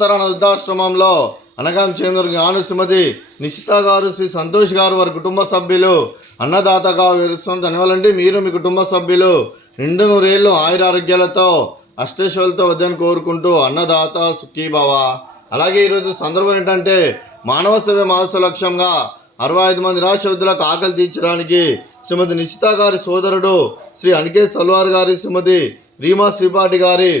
వృద్ధాశ్రమంలో అనగాం చేమూరు జ్ఞాను శ్రీమతి నిశిత గారు, శ్రీ సంతోష్ గారు, వారి కుటుంబ సభ్యులు అన్నదాతగా విరుస్తున్న ధన్యవాదాలండి. మీరు మీ కుటుంబ సభ్యులు నిండు నూరేళ్ళు ఆయురారోగ్యాలతో అష్టైశ్వర్యాలతో వద్దని కోరుకుంటూ అన్నదాత సుఖీభవ. అలాగే ఈరోజు సందర్భం ఏంటంటే మానవ సేవ మాస లక్ష్యంగా 65 మంది నిరాశ్రయులకు ఆకలి తీర్చడానికి శ్రీమతి నిశిత గారి సోదరుడు శ్రీ అనికేత్ సల్వార్ గారి, శ్రీమతి రీమా శ్రీపాటి గారి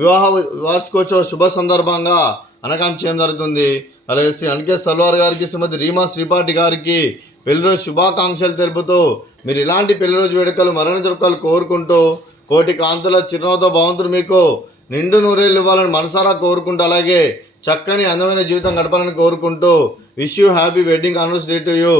వివాహ వార్షికోత్సవ శుభ సందర్భంగా అనకాం చేయడం జరుగుతుంది. అలాగే శ్రీ అనికేత్ సల్వార్ గారికి, శ్రీమతి రీమా శ్రీపాటి గారికి పెళ్లిరోజు శుభాకాంక్షలు తెలుపుతూ మీరు ఇలాంటి పెళ్లిరోజు వేడుకలు మరణ జరుపుకలు కోరుకుంటూ కోటి కాంతుల చిరునవ్వుతో భగవంతుడు మీకు నిండు నూరేళ్ళు ఇవ్వాలని మనసారా కోరుకుంటూ అలాగే చక్కని అందమైన జీవితం గడపాలని కోరుకుంటూ wish you happy wedding anniversary to you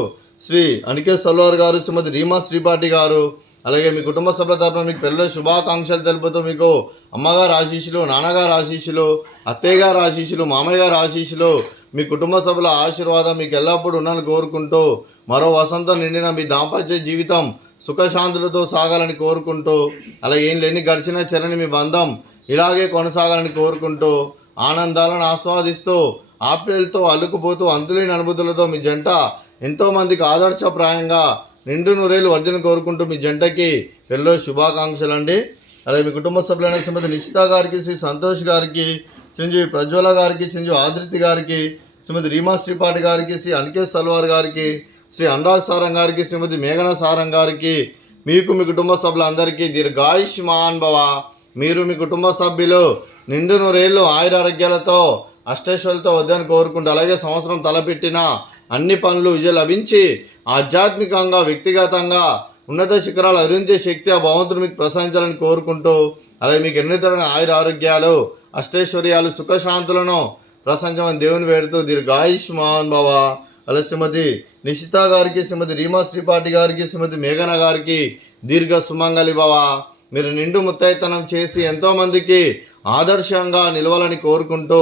Shri Aniket Salwar గారు, శ్రీమతి రీమా శ్రీపాటి గారు. అలాగే మీ కుటుంబ సభ్యుల తరఫున మీకు పెళ్లి శుభాకాంక్షలు తెలుపుతూ మీకు అమ్మగారు ఆశీస్సులు, నాన్నగారు ఆశీస్సులు, అత్తయ్య గారు ఆశీస్సులు, మామయ్య గారు ఆశీస్సులు, మీ కుటుంబ సభ్యుల ఆశీర్వాదం మీకు ఎల్లప్పుడూ ఉండాలని కోరుకుంటూ మరో వసంతం నిండిన మీ దాంపత్య జీవితం సుఖశాంతులతో సాగాలని కోరుకుంటూ అలాగే ఏం లేని గడిచిన చెరని మీ బంధం ఇలాగే కొనసాగాలని కోరుకుంటూ ఆనందాలను ఆస్వాదిస్తూ ఆప్యాయలతో అల్లుకుపోతూ అంతులేని అనుభూతులతో మీ జంట ఎంతోమందికి ఆదర్శప్రాయంగా నిండు నూరేళ్ళు వర్జన కోరుకుంటూ మీ జంటకి పెళ్ళి శుభాకాంక్షలు అండి. అలాగే మీ కుటుంబ సభ్యులైన శ్రీమతి నిశిత గారికి, శ్రీ సంతోష్ గారికి, చిరంజీవి ప్రజ్వల గారికి, చిరంజీవి ఆదిత్య గారికి, శ్రీమతి రీమా శ్రీపాటి గారికి, శ్రీ అనికేత్ సల్వార్ గారికి, శ్రీ అనురాగ్ సారంగ్ గారికి, శ్రీమతి మేఘన సారంగ్ గారికి, మీకు మీ కుటుంబ సభ్యులందరికీ దీర్ఘాయుష్మాన్ భవ. మీరు మీ కుటుంబ సభ్యులు నిండు నూరేళ్ళు ఆయురారోగ్యాలతో అష్టైశ్వర్యాలతో వద్దని కోరుకుంటూ అలాగే సంవత్సరం తలపెట్టిన అన్ని పనులు విజయం లభించి ఆధ్యాత్మికంగా వ్యక్తిగతంగా ఉన్నత శిఖరాలు అధించే శక్తి ఆ భగవంతుడు మీకు ప్రసాదించాలని కోరుకుంటూ అలాగే మీకు ఎన్నితరమైన ఆయురారోగ్యాలు అష్టైశ్వర్యాలు సుఖశాంతులను ప్రసాదించమని దేవుని వేడుతూ దీర్ఘాయుష్మాన్ భవ. అలాగే శ్రీమతి నిశిత గారికి, శ్రీమతి రీమా శ్రీపాటి గారికి, శ్రీమతి మేఘన గారికి దీర్ఘ సుమంగళి భవ. మీరు నిండు ముత్తైతనం చేసి ఎంతోమందికి ఆదర్శంగా నిలవాలని కోరుకుంటూ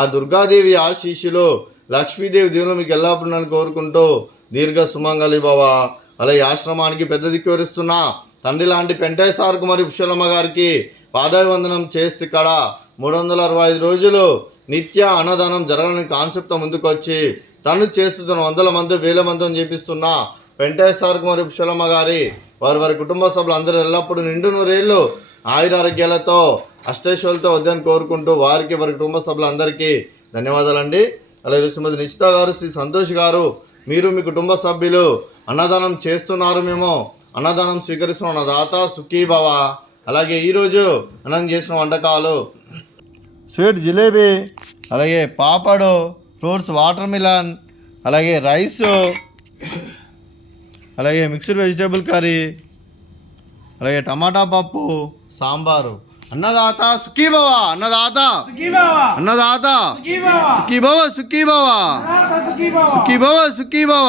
ఆ దుర్గాదేవి ఆశీస్సులు లక్ష్మీదేవి దేవుని మీకు ఎల్లప్పుడూ కోరుకుంటూ దీర్ఘ సుమంగళి భవ. అలాగే ఆశ్రమానికి పెద్ద దిక్కు వివరిస్తున్న తండ్రి లాంటి పెంటయ్య సార్కు మరియు పుష్పలమ్మ గారికి పాదాభివందనం చేస్తే ఇక్కడ 365 రోజులు నిత్య అన్నదానం జరగాలని కాన్సెప్ట్తో ముందుకొచ్చి తను చేస్తున్న 100 మంది 1000 మందితో చేపిస్తున్న పెంటయ్య సార్కు మరియు పుష్పలమ్మ గారి వారి కుటుంబ సభ్యులు అందరూ ఎల్లప్పుడూ నిండు నూరేళ్ళు ఆయురారోగ్యాలతో అష్టైశ్వర్యాలతో వద్దని కోరుకుంటూ వారికి వారి కుటుంబ సభ్యులందరికీ ధన్యవాదాలండి. అలాగే శ్రీమతి నిశిత గారు, శ్రీ సంతోష్ గారు, మీరు మీ కుటుంబ సభ్యులు అన్నదానం చేస్తున్నారు, మేము అన్నదానం స్వీకరిస్తున్న దాత సుఖీభవ. అలాగే ఈరోజు అన్నం చేసిన వంటకాలు స్వీట్ జిలేబీ, అలాగే పాపడు, ఫ్రూట్స్ వాటర్ మిలన్, అలాగే రైసు, అలాగే మిక్స్డ్ వెజిటేబుల్ కర్రీ, అలాగే టమాటా పప్పు, సాంబారు. అన్నదాత సుఖీభవ, అన్నదాత అన్నదాత సుఖీభవ, సుఖీభవ, సుఖీభవ, సుఖీభవ.